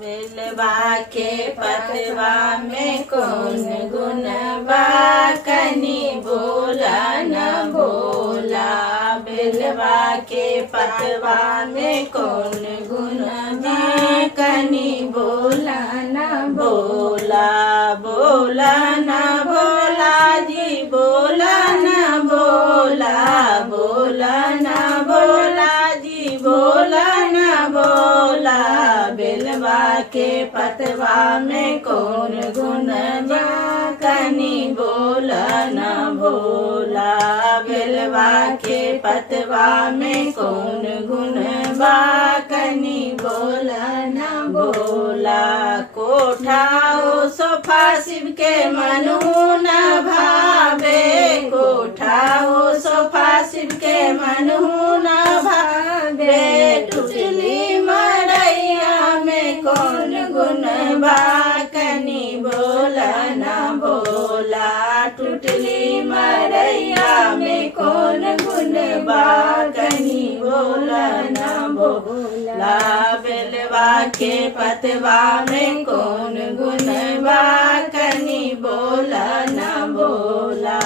बेलवा के पतवा में कौन गुण बा कनी बोला न बोला। बेलवा के पतवा में कौन गुण बा कनी बोला न बोला। बोला न बोला जी बोला न बोला। बोला न बोला जी बोला न बोला। बेलवा के पतवा में कौन गुण बा कनी बोला न बोला। बेलवा के पतवा में कौन गुण बा कनी बोला न बोला। कोठा ओ सोफा शिव के मनू न भावे। कोठा ओ सोफा शिव के मनू न भावे। टुटली मड़ैया में कौन गुण बा कनी बोला न बोला। टुटली मड़ैया में कौन गुण बा कनी बोला न बोला। बेलवा के पतवा में कौन गुण बा कनी बोला न बोला।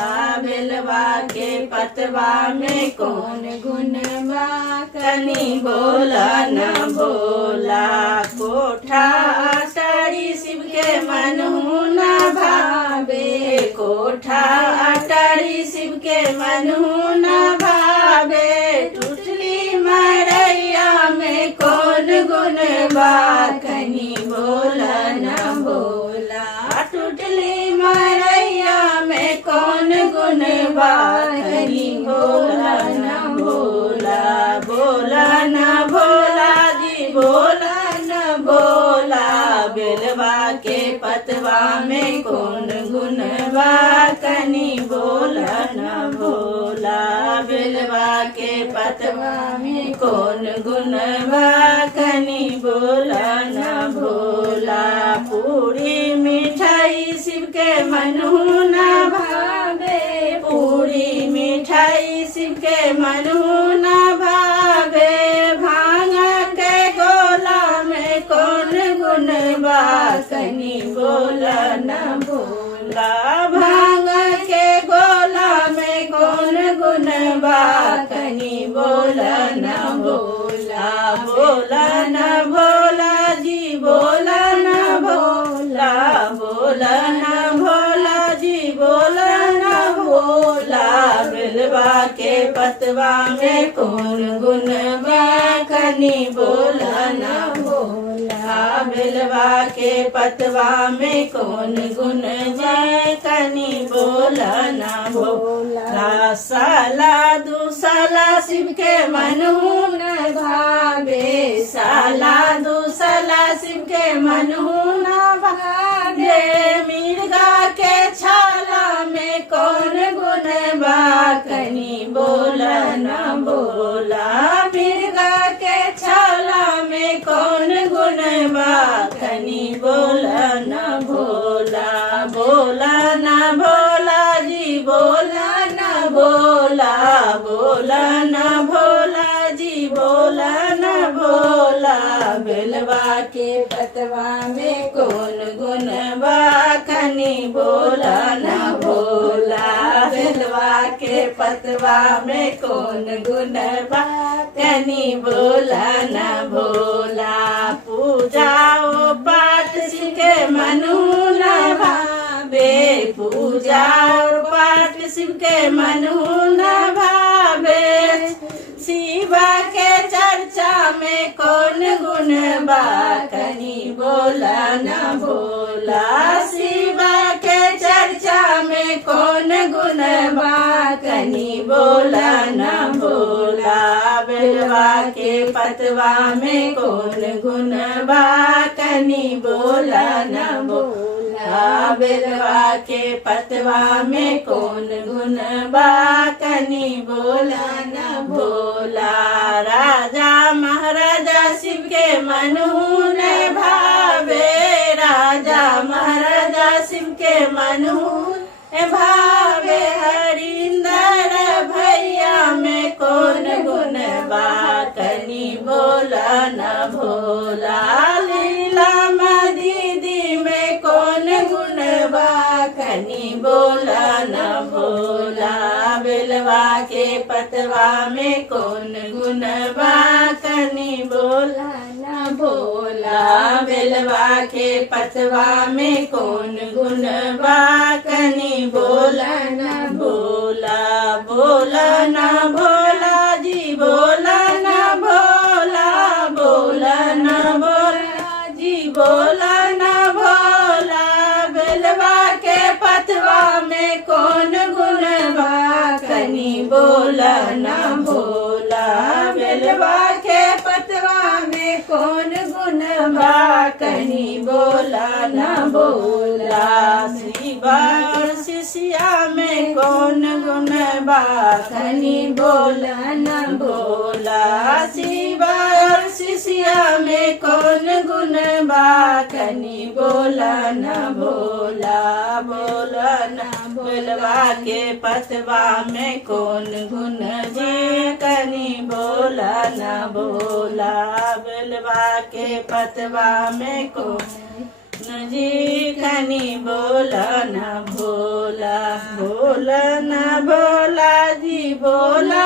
बेलवा के पतवा में कौन गुण बा कनी बोला न बोला। कोठा अटारी शिव के मनू न भावे। कोठा अटारी शिव के मनू न भावे। टुटली मड़ैया में कौन गुण बा कनी बोला न बोला। टुटली मड़ैया में कौन गुण बा कनी बोला न बोला। बोला न भोला जी बोला न बोला। बेलवा के पतवा में कौन गुण बा कनी बोला न बोला। बेलवा के पतवा में कौन गुण बा कनी बोला न बोला। पूरी मिठाई शिव के मनू न भावे। पूरी मिठाई शिव के मनू न भावे। भांग के गोला में कौन गुण बा कनी बोला न बोला। भांग के गोला में कौन गुण बा कनी बोला न बोला। बोला न भोला जी बोला न भोला। बोला न भोला जी बोला न भोला। बेलवा के पतवा में कौन गुण बा कनी बोला न बोला। बेलवा के पतवा में कौन गुण बा कनी बोला न बोला। साला दूसला शिव के मनू न भावे। साला दूसला शिव के मनू न भावे। मिर्गा के छाला में कौन गुण बा कनी बोला न बोला। मिर्गा के छाला में कौन गुण बा कनी बोला न बोला। बोला न भोला जी बोला न बोला। बोला न भोला जी बोला न बोला। बेलवा के पतवा में कौन गुण बा कनी बोला न बोला। बेलवा के पतवा में कौन गुण बा कनी बोला न बोला। पूजा ओ पाठ शिव के मनू न भावे। पूजा और पाठ शिव के मनू न भावे। शिवा के चर्चा में कौन गुण बा कनी बोला न बोला। शिवा के चर्चा में कौन गुण बा कनी बोला न बोला। बेलवा के पतवा में कौन गुण बा कनी बोला न बोला। बेलवा के पतवा में कौन गुण बा कनी बोला न बोला। राजा महाराजा शिव के मनू न भावे। राजा महाराजा शिव के मनू न भावे। हरिंदर भैया में कौन गुण बा कनी बोला न भोला। लीला पतवा में कौन गुण बा कनी बोला न भोला। बेलवा के पतवा में कौन गुण बा कनी बोला न भोला। बोला न भोला जी बोला न भोला, बोला न भोला जी बोला न भोला। बेलवा के पतवा में कौन गुण बा कनी बोला न भोला। बेलवा के पतवा में कौन गुण बा कनी बोला न भोला। शिवा और शिष्या में कौन गुण बा कनी बोला न भोला। शिवा और शिष्या में कौन गुण बा कनी बोला न भोला। बोला न बेलवा के पतवा में कौन गुण जी कनी बोला न भोला। बेलवा के पतवा में कौन जी कनी बोला न भोला। बोला न भोला जी बोला